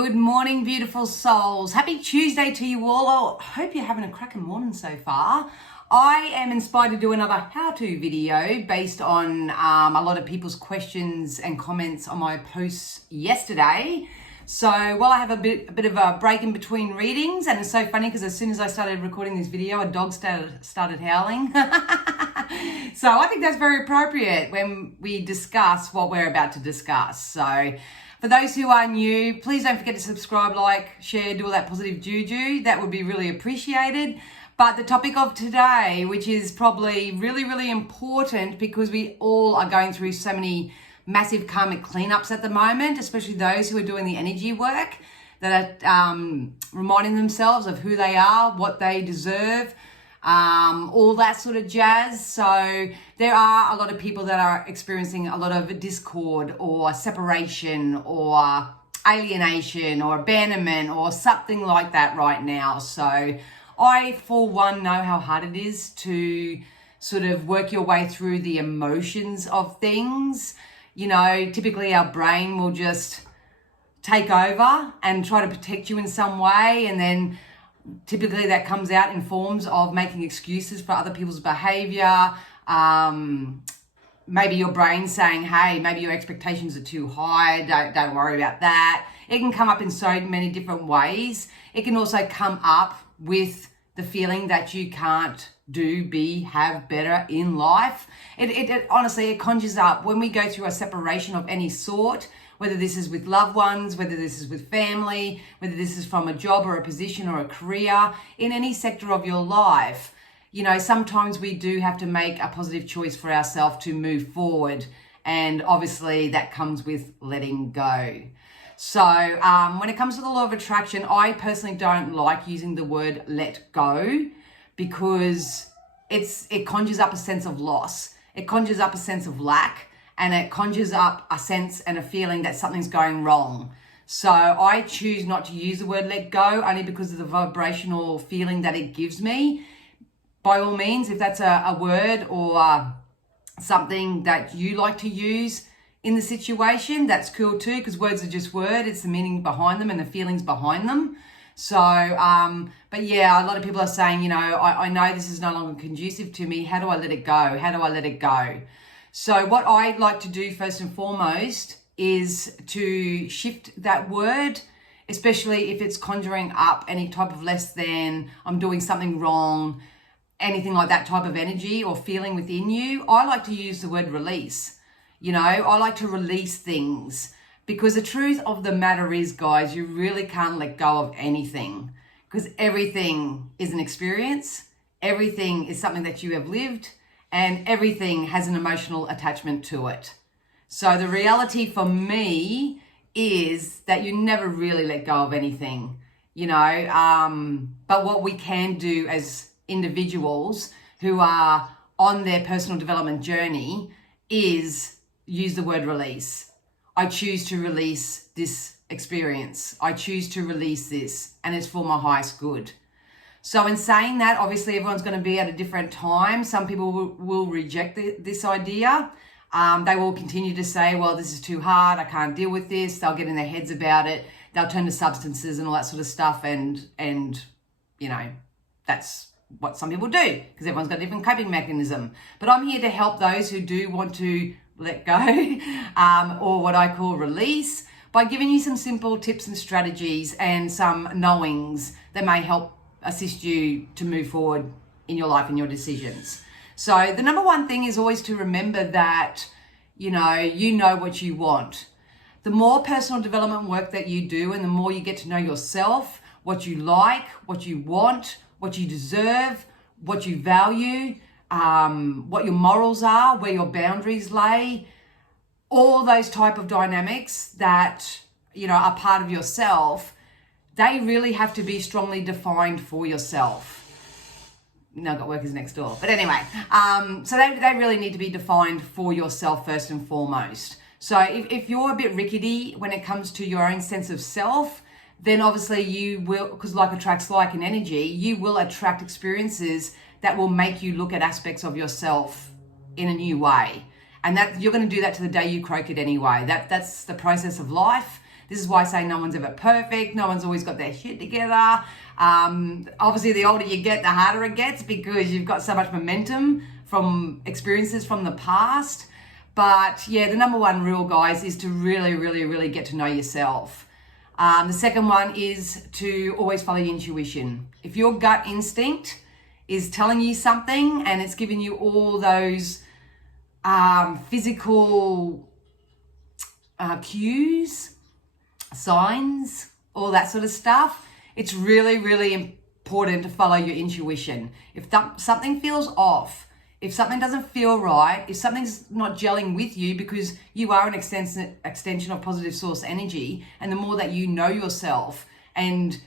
Good morning, beautiful souls. Happy Tuesday to you all. I hope you're having a cracking morning so far. I am inspired to do another how-to video based on a lot of people's questions and comments on my posts yesterday. So while I have a bit of a break in between readings, and it's so funny because as soon as I started recording this video, a dog started howling. So I think that's very appropriate when we discuss what we're about to discuss. So for those who are new, please don't forget to subscribe, like, share, do all that positive juju. That would be really appreciated. But the topic of today, which is probably really, really important because we all are going through so many massive karmic cleanups at the moment, especially those who are doing the energy work, that are reminding themselves of who they are, what they deserve, all that sort of jazz. So there are a lot of people that are experiencing a lot of discord or separation or alienation or abandonment or something like that right now. So I, for one, know how hard it is to sort of work your way through the emotions of things. You know, typically our brain will just take over and try to protect you in some way, and then typically that comes out in forms of making excuses for other people's behavior. Maybe your brain saying, hey, maybe your expectations are too high, don't worry about that. It can come up in so many different ways. It can also come up with the feeling that you can't have better in life. It honestly, it conjures up when we go through a separation of any sort, whether this is with loved ones, whether this is with family, whether this is from a job or a position or a career, in any sector of your life. You know, sometimes we do have to make a positive choice for ourselves to move forward. And obviously that comes with letting go. So when it comes to the law of attraction, I personally don't like using the word let go because it conjures up a sense of loss. It conjures up a sense of lack. And it conjures up a sense and a feeling that something's going wrong. So I choose not to use the word let go only because of the vibrational feeling that it gives me. By all means, if that's a word or something that you like to use in the situation, that's cool too, because words are just words. It's the meaning behind them and the feelings behind them. So, but yeah, a lot of people are saying, you know, I know this is no longer conducive to me. How do I let it go? How do I let it go? So what I like to do first and foremost is to shift that word, especially if it's conjuring up any type of less than, I'm doing something wrong, anything like that type of energy or feeling within you. I like to use the word release. You know, I like to release things because the truth of the matter is, guys, you really can't let go of anything because everything is an experience. Everything is something that you have lived. And everything has an emotional attachment to it. So the reality for me is that you never really let go of anything, you know, but what we can do as individuals who are on their personal development journey is use the word release. I choose to release this experience. I choose to release this, and it's for my highest good. So in saying that, obviously everyone's going to be at a different time. Some people will reject this idea. They will continue to say, well, this is too hard. I can't deal with this. They'll get in their heads about it. They'll turn to substances and all that sort of stuff. And you know, that's what some people do because everyone's got a different coping mechanism. But I'm here to help those who do want to let go or what I call release by giving you some simple tips and strategies and some knowings that may help assist you to move forward in your life and your decisions. So the number one thing is always to remember that, you know what you want. The more personal development work that you do and the more you get to know yourself, what you like, what you want, what you deserve, what you value, what your morals are, where your boundaries lay, all those type of dynamics that, you know, are part of yourself, they really have to be strongly defined for yourself. No, I've got workers next door. But anyway, so they really need to be defined for yourself first and foremost. So if you're a bit rickety when it comes to your own sense of self, then obviously you will, because like attracts like in energy, you will attract experiences that will make you look at aspects of yourself in a new way. And that you're going to do that to the day you croak it anyway. That's the process of life. This is why I say no one's ever perfect. No one's always got their shit together. Obviously, the older you get, the harder it gets because you've got so much momentum from experiences from the past. But yeah, the number one rule, guys, is to really, really, really get to know yourself. The second one is to always follow your intuition. If your gut instinct is telling you something and it's giving you all those physical cues, signs, all that sort of stuff, it's really, really important to follow your intuition. If something feels off, if something doesn't feel right, if something's not gelling with you, because you are an extension of positive source energy, and the more that you know yourself and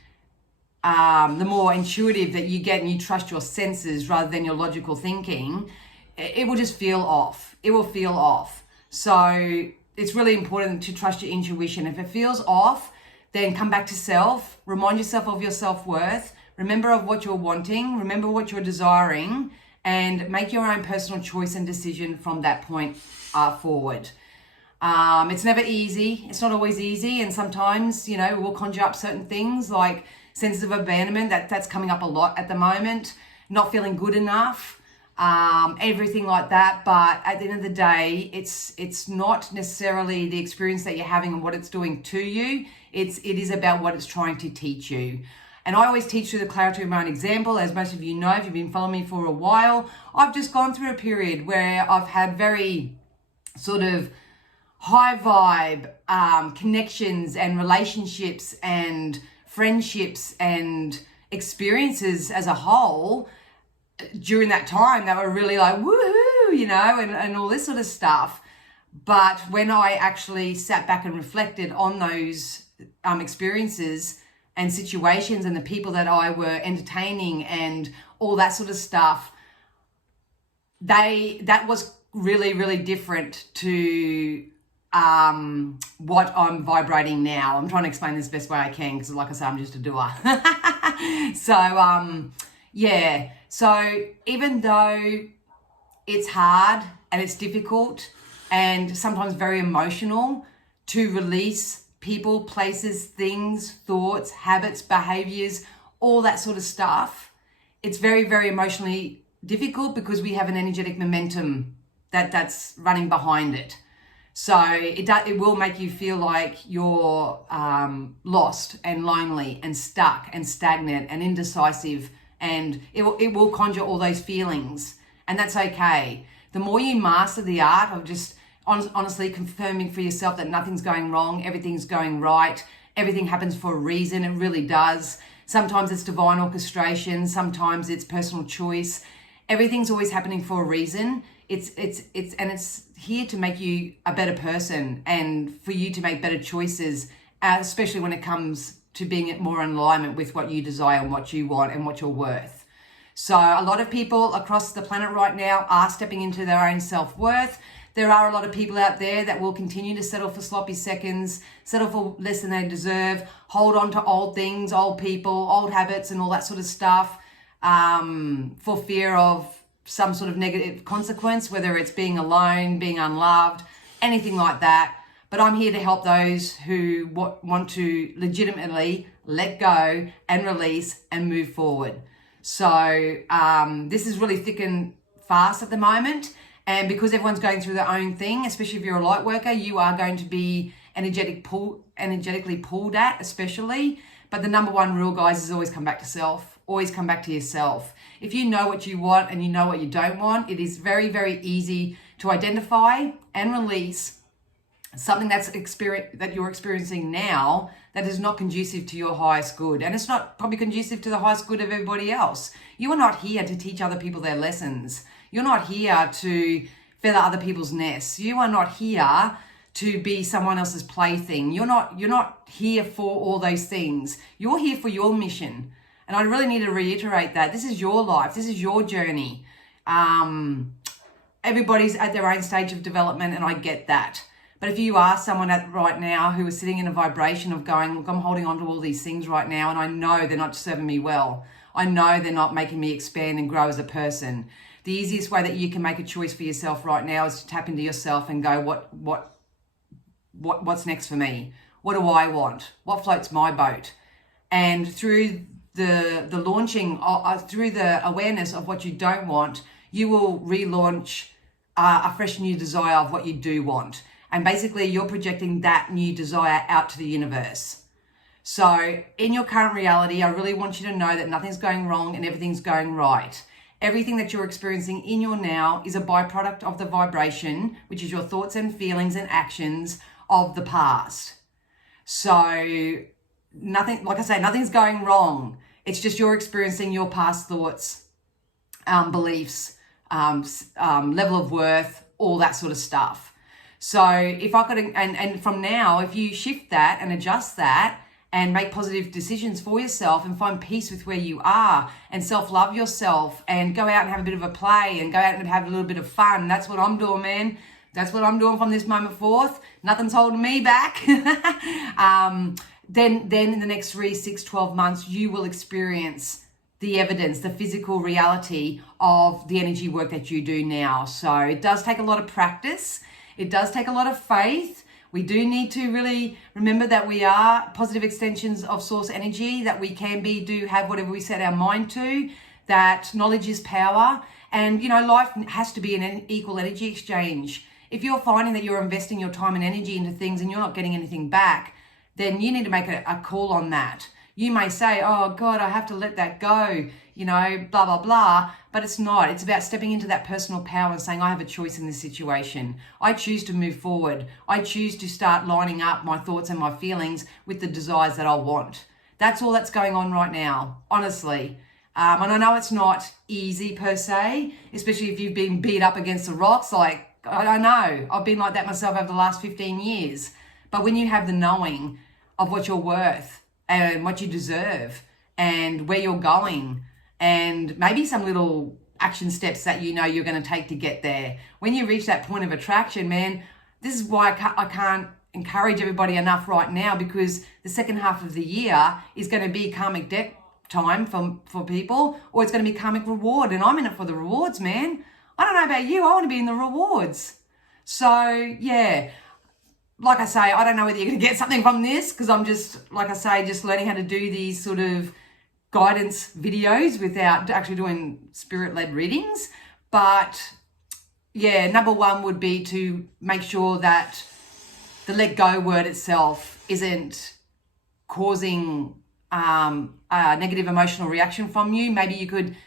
the more intuitive that you get and you trust your senses rather than your logical thinking, it will just feel off. It will feel off. So it's really important to trust your intuition. If it feels off, then come back to self, remind yourself of your self-worth, remember of what you're wanting, remember what you're desiring, and make your own personal choice and decision from that point forward. It's never easy. It's not always easy. And sometimes, we'll conjure up certain things like sense of abandonment. That's coming up a lot at the moment. Not feeling good enough, everything like that. But at the end of the day, it's not necessarily the experience that you're having and what it's doing to you. It is about what it's trying to teach you. And I always teach through the clarity of my own example. As most of you know, if you've been following me for a while, I've just gone through a period where I've had very sort of high vibe connections and relationships and friendships and experiences as a whole during that time that were really like, woohoo, and all this sort of stuff. But when I actually sat back and reflected on those experiences and situations and the people that I were entertaining and all that sort of stuff, that was really, really different to what I'm vibrating now. I'm trying to explain this the best way I can because, like I say, I'm just a doer. So even though it's hard and it's difficult and sometimes very emotional to release people, places, things, thoughts, habits, behaviors, all that sort of stuff, it's very, very emotionally difficult because we have an energetic momentum that's running behind it. So it will make you feel like you're lost and lonely and stuck and stagnant and indecisive, and it will conjure all those feelings, and that's okay. The more you master the art of just honestly confirming for yourself that nothing's going wrong, everything's going right, everything happens for a reason, it really does. Sometimes it's divine orchestration, sometimes it's personal choice. Everything's always happening for a reason. It's here to make you a better person and for you to make better choices, especially when it comes to being more in alignment with what you desire and what you want and what you're worth. So a lot of people across the planet right now are stepping into their own self-worth. There are a lot of people out there that will continue to settle for sloppy seconds, settle for less than they deserve, hold on to old things, old people, old habits and all that sort of stuff for fear of some sort of negative consequence, whether it's being alone, being unloved, anything like that. But I'm here to help those who want to legitimately let go and release and move forward. So this is really thick and fast at the moment. And because everyone's going through their own thing, especially if you're a light worker, you are going to be energetically pulled at, especially. But the number one rule, guys, is always come back to self. Always come back to yourself. If you know what you want and you know what you don't want, it is very, very easy to identify and release something that you're experiencing now that is not conducive to your highest good. And it's not probably conducive to the highest good of everybody else. You are not here to teach other people their lessons. You're not here to feather other people's nests. You are not here to be someone else's plaything. You're not here for all those things. You're here for your mission. And I really need to reiterate that. This is your life. This is your journey. Everybody's at their own stage of development, and I get that. But if you are someone right now who is sitting in a vibration of going, look, I'm holding on to all these things right now, and I know they're not serving me well. I know they're not making me expand and grow as a person. The easiest way that you can make a choice for yourself right now is to tap into yourself and go, what's next for me? What do I want? What floats my boat? And through the launching, through the awareness of what you don't want, you will relaunch a fresh new desire of what you do want. And basically you're projecting that new desire out to the universe. So in your current reality, I really want you to know that nothing's going wrong and everything's going right. Everything that you're experiencing in your now is a byproduct of the vibration, which is your thoughts and feelings and actions of the past. So nothing, like I say, nothing's going wrong. It's just you're experiencing your past thoughts, beliefs, level of worth, all that sort of stuff. So if I could, and from now, if you shift that and adjust that and make positive decisions for yourself and find peace with where you are and self-love yourself and go out and have a bit of a play and go out and have a little bit of fun. That's what I'm doing, man. That's what I'm doing from this moment forth. Nothing's holding me back. Then in the next 3, 6, 12 months, you will experience the evidence, the physical reality of the energy work that you do now. So it does take a lot of practice. It does take a lot of faith. We do need to really remember that we are positive extensions of source energy, that we can be, do, have whatever we set our mind to, that knowledge is power. And, life has to be an equal energy exchange. If you're finding that you're investing your time and energy into things and you're not getting anything back, then you need to make a call on that. You may say, oh God, I have to let that go, blah, blah, blah. But it's not. It's about stepping into that personal power and saying, I have a choice in this situation. I choose to move forward. I choose to start lining up my thoughts and my feelings with the desires that I want. That's all that's going on right now, honestly. And I know it's not easy per se, especially if you've been beat up against the rocks. Like, I know, I've been like that myself over the last 15 years. But when you have the knowing of what you're worth and what you deserve and where you're going and maybe some little action steps that you're going to take to get there. When you reach that point of attraction, man, this is why I can't encourage everybody enough right now, because the second half of the year is going to be karmic debt time for people, or it's going to be karmic reward. And I'm in it for the rewards, man. I don't know about you. I want to be in the rewards. So, yeah. Like I say, I don't know whether you're going to get something from this, because I'm just, like I say, just learning how to do these sort of guidance videos without actually doing spirit-led readings. But yeah, number one would be to make sure that the let go word itself isn't causing a negative emotional reaction from you. Maybe you could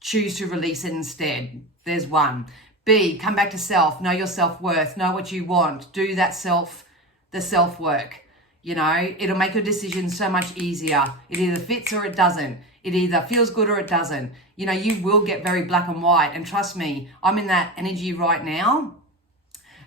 choose to release it instead. There's one. B, come back to self, know your self-worth, know what you want, do the self work. It'll make your decision so much easier. It either fits or it doesn't. It either feels good or it doesn't. You will get very black and white. And trust me, I'm in that energy right now.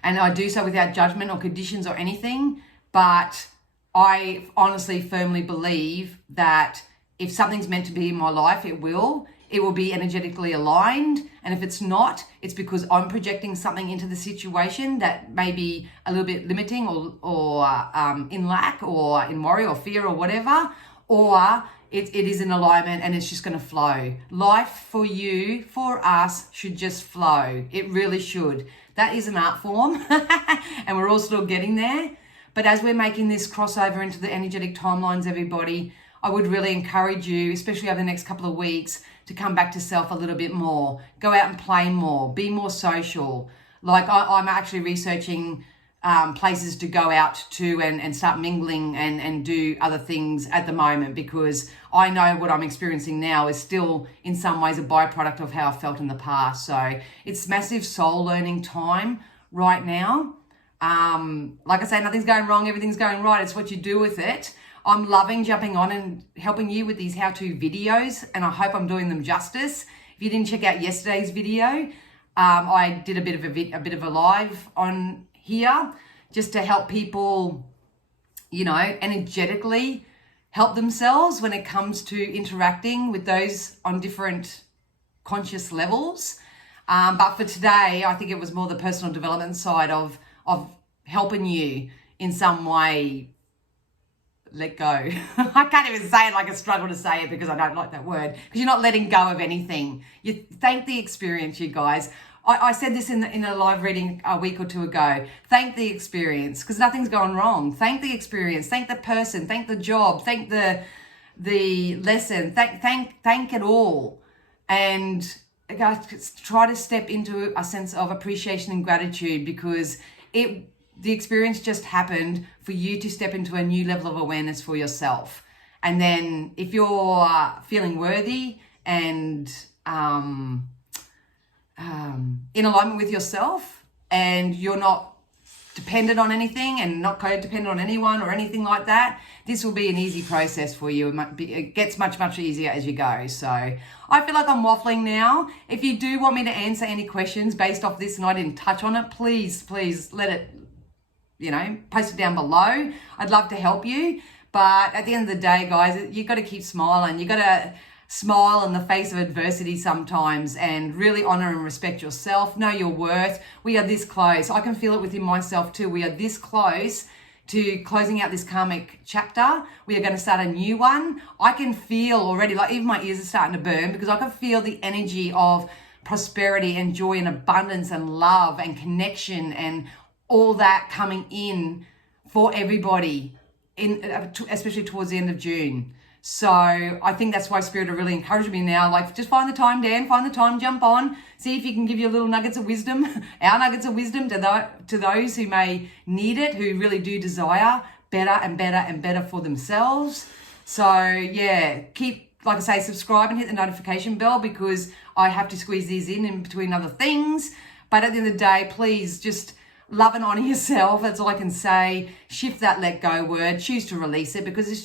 And I do so without judgment or conditions or anything. But I honestly, firmly believe that if something's meant to be in my life, it will be energetically aligned. And if it's not, it's because I'm projecting something into the situation that may be a little bit limiting or in lack or in worry or fear or whatever, or it is in alignment and it's just going to flow. Life for you, for us, should just flow. It really should. That is an art form and we're all still getting there. But as we're making this crossover into the energetic timelines, everybody, I would really encourage you, especially over the next couple of weeks, to come back to self a little bit more. Go out and play more. Be more social. Like I'm actually researching places to go out to and start mingling and do other things at the moment, because I know what I'm experiencing now is still in some ways a byproduct of how I felt in the past. So it's massive soul learning time right now. Like I say, nothing's going wrong. Everything's going right. It's what you do with it. I'm loving jumping on and helping you with these how-to videos, and I hope I'm doing them justice. If you didn't check out yesterday's video, I did a bit of a live on here just to help people, energetically help themselves when it comes to interacting with those on different conscious levels. But for today, I think it was more the personal development side of helping you in some way let go. I can't even say it, like I struggle to say it because I don't like that word, because you're not letting go of anything. You thank the experience, you guys. I said this in a live reading a week or two ago. Thank the experience, because nothing's gone wrong. Thank the experience. Thank the person. Thank the job. Thank the lesson. Thank it all. And guys, try to step into a sense of appreciation and gratitude, because the experience just happened for you to step into a new level of awareness for yourself. And then if you're feeling worthy and in alignment with yourself, and you're not dependent on anything and not codependent on anyone or anything like that, this will be an easy process for you. It gets much, much easier as you go. So I feel like I'm waffling now. If you do want me to answer any questions based off this and I didn't touch on it, please let it, post it down below. I'd love to help you. But at the end of the day, guys, you got to keep smiling. You got to smile in the face of adversity sometimes, and really honor and respect yourself. Know your worth. We are this close. I can feel it within myself too. We are this close to closing out this karmic chapter. We are going to start a new one. I can feel already, like even my ears are starting to burn, because I can feel the energy of prosperity and joy and abundance and love and connection and all that coming in for everybody, especially towards the end of June. So I think that's why Spirit are really encouraging me now. Like, just find the time, Dan, find the time, jump on, see if you can give your little nuggets of wisdom, our nuggets of wisdom to those who may need it, who really do desire better and better and better for themselves. So yeah, keep, like I say, subscribe and hit the notification bell, because I have to squeeze these in between other things. But at the end of the day, please just love and honor yourself. That's all I can say. Shift that let go word, choose to release it, because it's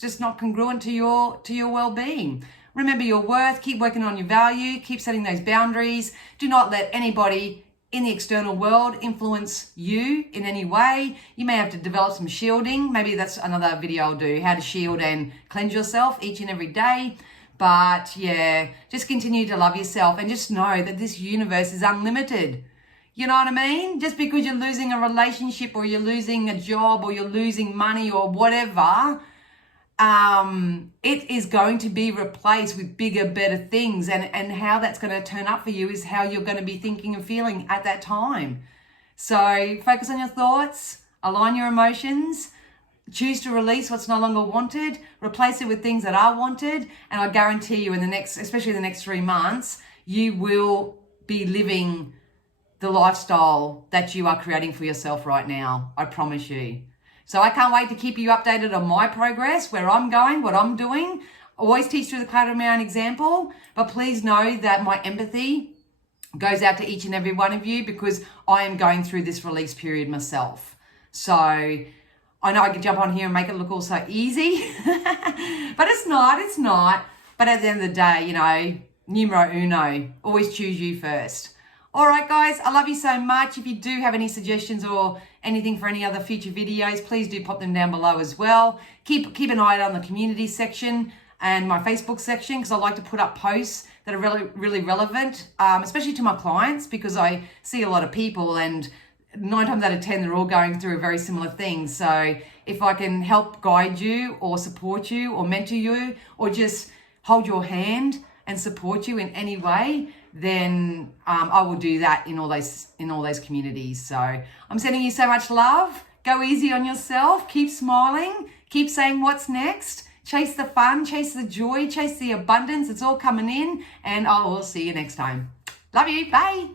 just not congruent to your well-being. Remember your worth, keep working on your value, keep setting those boundaries. Do not let anybody in the external world influence you in any way. You may have to develop some shielding. Maybe that's another video I'll do, how to shield and cleanse yourself each and every day. But yeah, just continue to love yourself and just know that this universe is unlimited. You know what I mean? Just because you're losing a relationship or you're losing a job or you're losing money or whatever, it is going to be replaced with bigger, better things. And how that's going to turn up for you is how you're going to be thinking and feeling at that time. So focus on your thoughts, align your emotions, choose to release what's no longer wanted, replace it with things that are wanted. And I guarantee you especially the next 3 months, you will be living the lifestyle that you are creating for yourself right now. I promise you. So I can't wait to keep you updated on my progress, where I'm going, what I'm doing. Always teach through the clarity of my own example, but please know that my empathy goes out to each and every one of you, because I am going through this release period myself. So I know I could jump on here and make it look all so easy, but it's not. But at the end of the day, numero uno, always choose you first. All right, guys, I love you so much. If you do have any suggestions or anything for any other future videos, please do pop them down below as well. Keep an eye out on the community section and my Facebook section, because I like to put up posts that are really, really relevant, especially to my clients, because I see a lot of people, and 9 times out of 10, they're all going through a very similar thing. So if I can help guide you or support you or mentor you or just hold your hand and support you in any way, then I will do that in all those communities. So I'm sending you so much love. Go easy on yourself. Keep smiling. Keep saying what's next. Chase the fun. Chase the joy. Chase the abundance. It's all coming in. And I will see you next time. Love you. Bye.